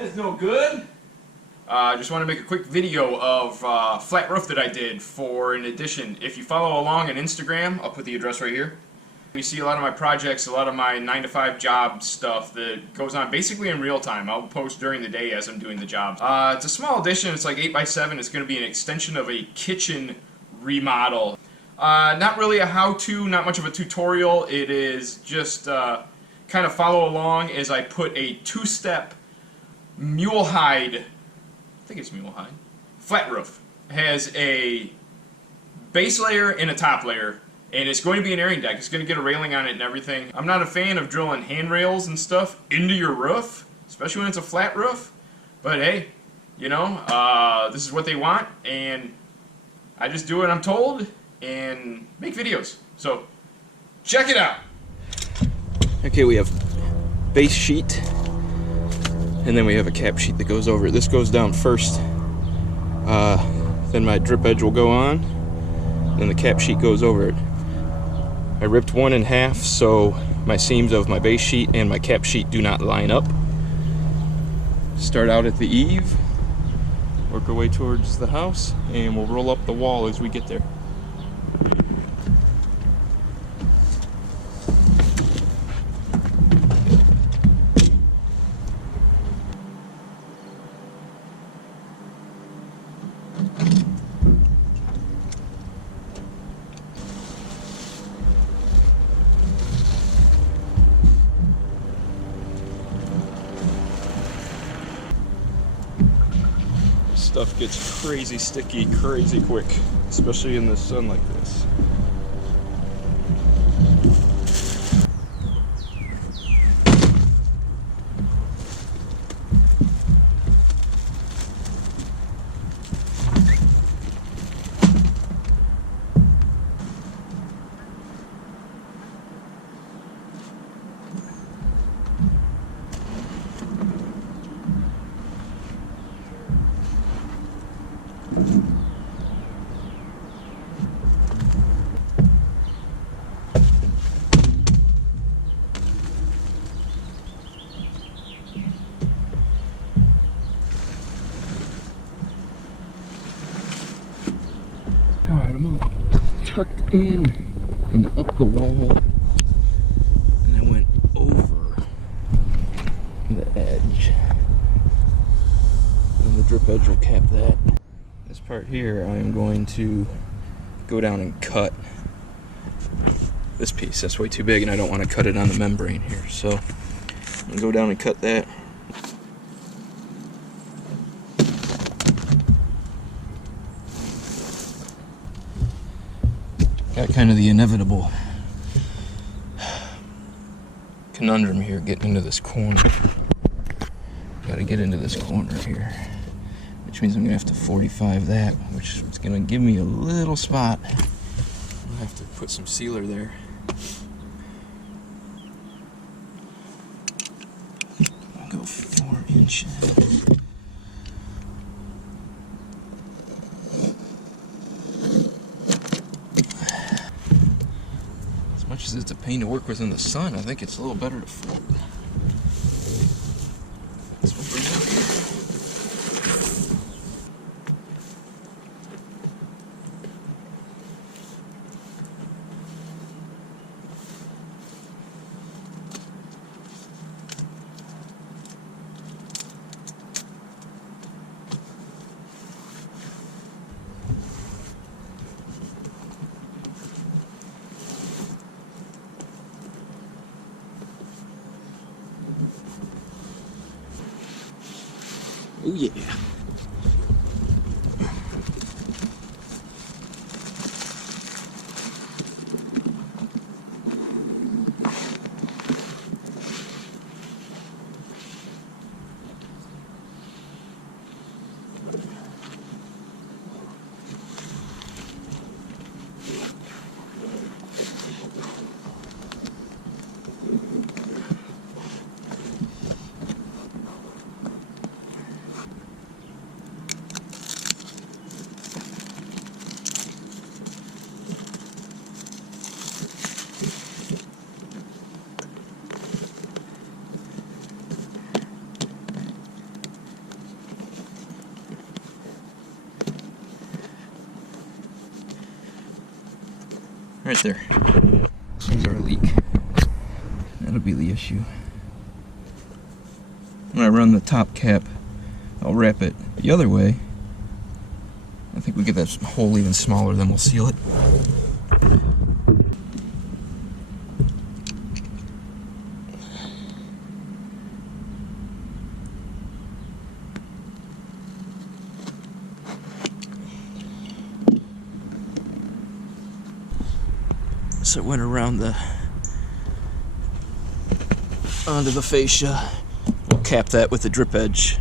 That's no good. I just want to make a quick video of flat roof that I did for an addition. If you follow along on Instagram, I'll put the address right here. You see a lot of my projects, a lot of my 9-to-5 job stuff that goes on basically in real time. I'll post during the day as I'm doing the job. It's a small addition. It's like 8x7. It's going to be an extension of a kitchen remodel. Not really a how-to, not much of a tutorial. It is just kind of follow along as I put a two-step Mulehide, I think it's Mulehide, flat roof. It has a base layer and a top layer, and it's going to be an airing deck. It's going to get a railing on it and everything. I'm not a fan of drilling handrails and stuff into your roof, especially when it's a flat roof, but hey, you know, this is what they want, and I just do what I'm told and make videos. So check it out. Okay, we have base sheet, and then we have a cap sheet that goes over it. This goes down first, then my drip edge will go on, then the cap sheet goes over it. I ripped one in half so my seams of my base sheet and my cap sheet do not line up. Start out at the eave, work our way towards the house, and we'll roll up the wall as we get there. Stuff gets crazy sticky, crazy quick, especially in the sun like this. Alright, I'm all tucked in and up the wall, and I went over the edge, and the drip edge will cap that. This part here I am going to go down and cut this piece. That's way too big and I don't want to cut it on the membrane here, so I'm going to go down and cut that. Got kind of the inevitable conundrum here, getting into this corner. Gotta get into this corner here, which means I'm gonna have to 45 that, which is gonna give me a little spot. I'll have to put some sealer there. I'll go 4 inches. As much as it's a pain to work with in the sun, I think it's a little better to float. That's what we're doing here. Oh yeah. Right there. There's our leak. That'll be the issue. When I run the top cap, I'll wrap it the other way. I think we get that hole even smaller, then we'll seal it. So it went around onto the fascia. We'll cap that with the drip edge.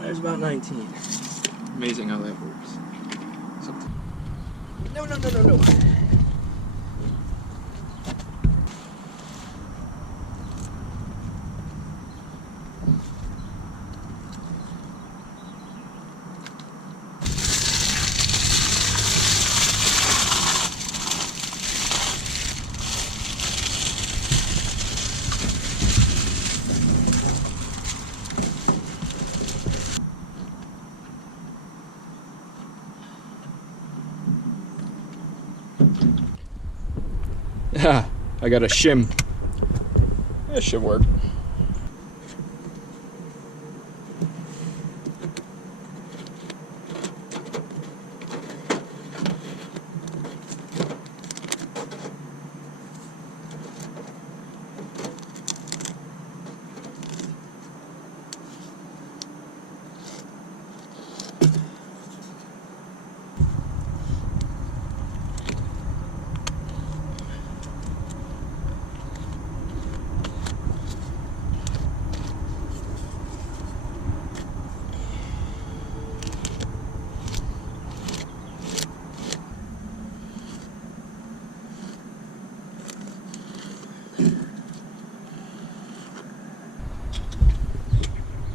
There's about 19. Amazing how that works. No. I got a shim. That should work.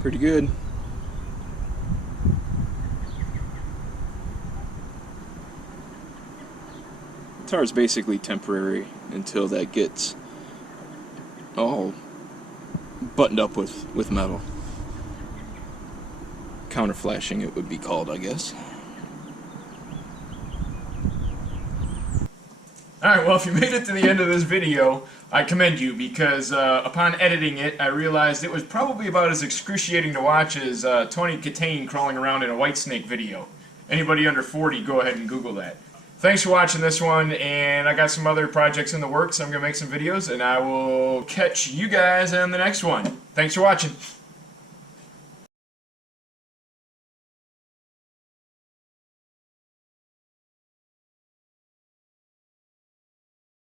Pretty good. The tar is basically temporary until that gets all buttoned up with metal. counter flashing it would be called, I guess. Alright, well, if you made it to the end of this video, I commend you, because upon editing it, I realized it was probably about as excruciating to watch as Tony Katane crawling around in a Whitesnake video. Anybody under 40, go ahead and Google that. Thanks for watching this one, and I got some other projects in the works. I'm going to make some videos, and I will catch you guys on the next one. Thanks for watching.